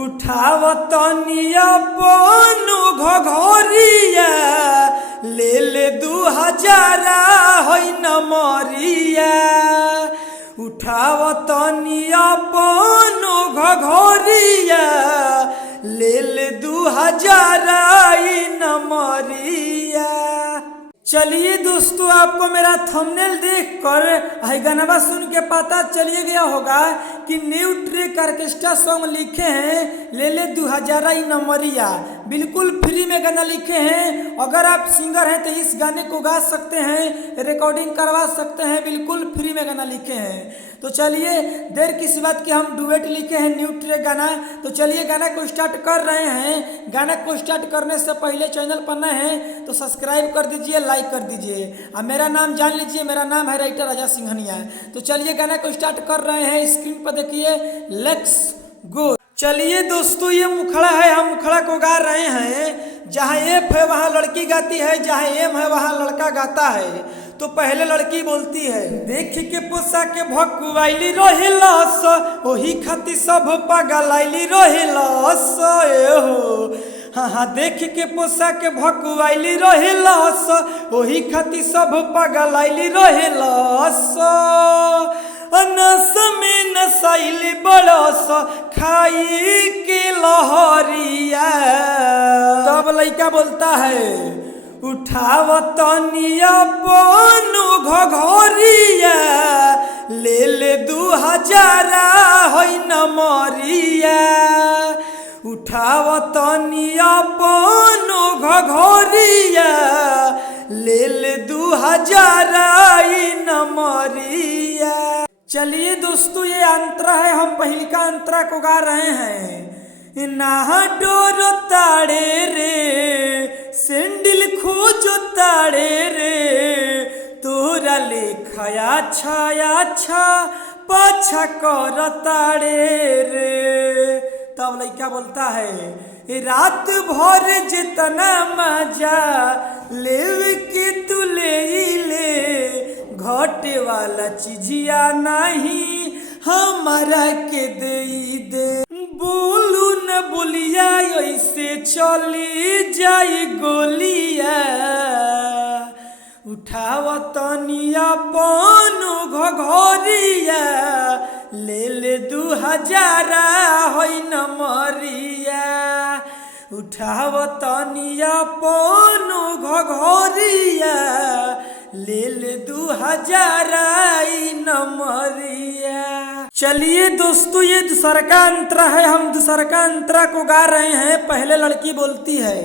उठावतनिया पनु घघरिया ले ले 2000 होई नमरिया। उठावतनिया पनु घघरिया ले ले 2000 नमरिया। चलिए दोस्तों, आपको मेरा थंबनेल देखकर गाना सुन के पता चलिए गया होगा कि न्यू ट्रैक ऑर्केस्ट्रा सॉन्ग लिखे हैं ले ले 2000 नंबरिया। बिल्कुल फ्री में गाना लिखे हैं। अगर आप सिंगर हैं तो इस गाने को गा सकते हैं, रिकॉर्डिंग करवा सकते हैं। बिल्कुल फ्री में गाना लिखे हैं। तो चलिए, देर किसी बात की, हम डुएट लिखे हैं न्यू ट्रैक गाना। तो चलिए गाना को स्टार्ट कर रहे हैं। गाना को स्टार्ट करने से पहले चैनल पर नए हैं तो सब्सक्राइब कर दीजिए, लाइक कर दीजिए। अब मेरा नाम जान लीजिए, मेरा नाम है राइटर राजा सिंघनिया। तो चलिए गाना को स्टार्ट कर रहे हैं। स्क्रीन पर देखिए, लेट्स गो। चलिए दोस्तों, ये मुखड़ा है, हम मुखड़ा को गा रहे हैं। जहाँ एफ है वहाँ लड़की गाती है, जहाँ एम है वहाँ लड़का गाता है। तो पहले लड़की बोलती है, देख के पोसा के भकुआइली रोहिलस, ओही खाती सब पगलाइली रोहिलस। हो हाँ हाँ, देख के पोसा के भकुआइली रोहिलस, ओही खाती सब पगलाइली रोहिलस। अनस में नसाइली बड़स, खाई के लहरिया। तब लड़का बोलता है, उठावतनिया पनु घघरिया ले ले 2000 होई नमरिया। उठावतनिया पनु घघरिया ले ले 2000 नमरिया। चलिए दोस्तों, ये अंतरा है, हम पहली का अंतरा को गा रहे हैं। ना डोर ताड़े रे, सेंडिल खोजो ताड़े रे, तोरा लेखाया छाया छा पाछा कर ताड़े रे। तब लड़का बोलता है, रात भर जितना मजा लेवे के तू ले, घटे वाला चीजिया नहीं हमारा के दे। बोलू न बोलिया ऐसे चली जाई गोलिया। उठावतनिया पनु घघरिया ले ले 2000 होई नमरिया। उठावतनिया पनु घघरिया ले ले 2000 नमरिया। चलिए दोस्तों, ये दूसरा का अंतरा है, हम दूसरा का अंतरा को गा रहे हैं। पहले लड़की बोलती है,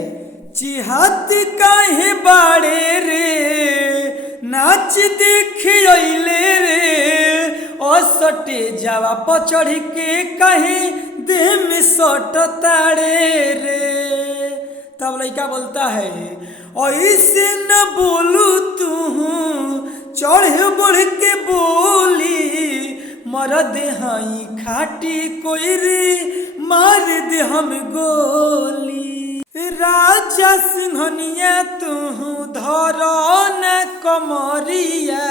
चिहत काहे बाड़े रे, नाच देखे अइले रे, ओ सटे जावा पचढ़ के कहे देह में सट ताड़े रे। तब लड़का बोलता है, ऐसे न बोलू तू, चढ़ बढ़ के बोली, मरद हाई खाटी कोई रे, मार दे हम गोली। राजा सिंघनिया तू धरो न कमरिया।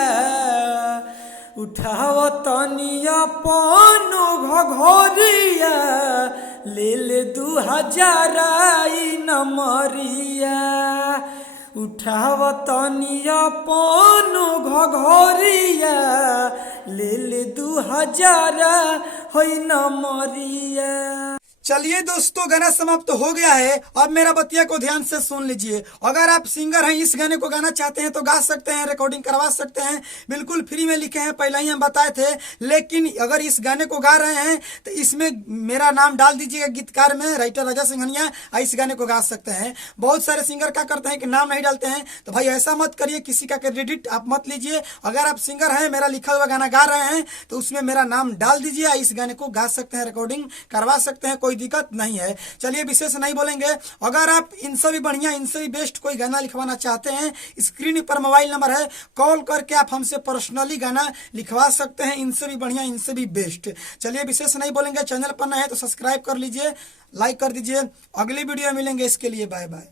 उठावतनिया पनु घघरिया ले ले 2000 नमरिया। उठावतनिया पनु घघरिया ले ले 2000 होई नमरिया। चलिए दोस्तों, गाना समाप्त हो गया है। अब मेरा बतिया को ध्यान से सुन लीजिए। अगर आप सिंगर हैं, इस गाने को गाना चाहते हैं तो गा सकते हैं, रिकॉर्डिंग करवा सकते हैं। बिल्कुल फ्री में लिखे हैं, पहले ही हम बताए थे। लेकिन अगर इस गाने को गा रहे हैं तो इसमें मेरा नाम डाल दीजिएगा गीतकार में, राइटर राजा सिंघनिया। इस गाने को गा सकते हैं। बहुत सारे सिंगर क्या करते हैं कि नाम नहीं डालते हैं, तो भाई ऐसा मत करिए, किसी का क्रेडिट आप मत लीजिए। अगर आप सिंगर हैं, मेरा लिखा हुआ गाना गा रहे हैं तो उसमें मेरा नाम डाल दीजिए। इस गाने को गा सकते हैं, रिकॉर्डिंग करवा सकते हैं, कोई दिक्कत नहीं है। चलिए विशेष नहीं बोलेंगे। अगर आप इनसे भी बढ़िया, इनसे भी बेस्ट कोई गाना लिखवाना चाहते हैं, स्क्रीन पर मोबाइल नंबर है, कॉल करके आप हमसे पर्सनली गाना लिखवा सकते हैं। इनसे भी बढ़िया, इनसे भी बेस्ट। चलिए विशेष नहीं बोलेंगे। चैनल पर नए हैं तो सब्सक्राइब कर लीजिए, लाइक कर दीजिए। अगली वीडियो में मिलेंगे, इसके लिए बाय बाय।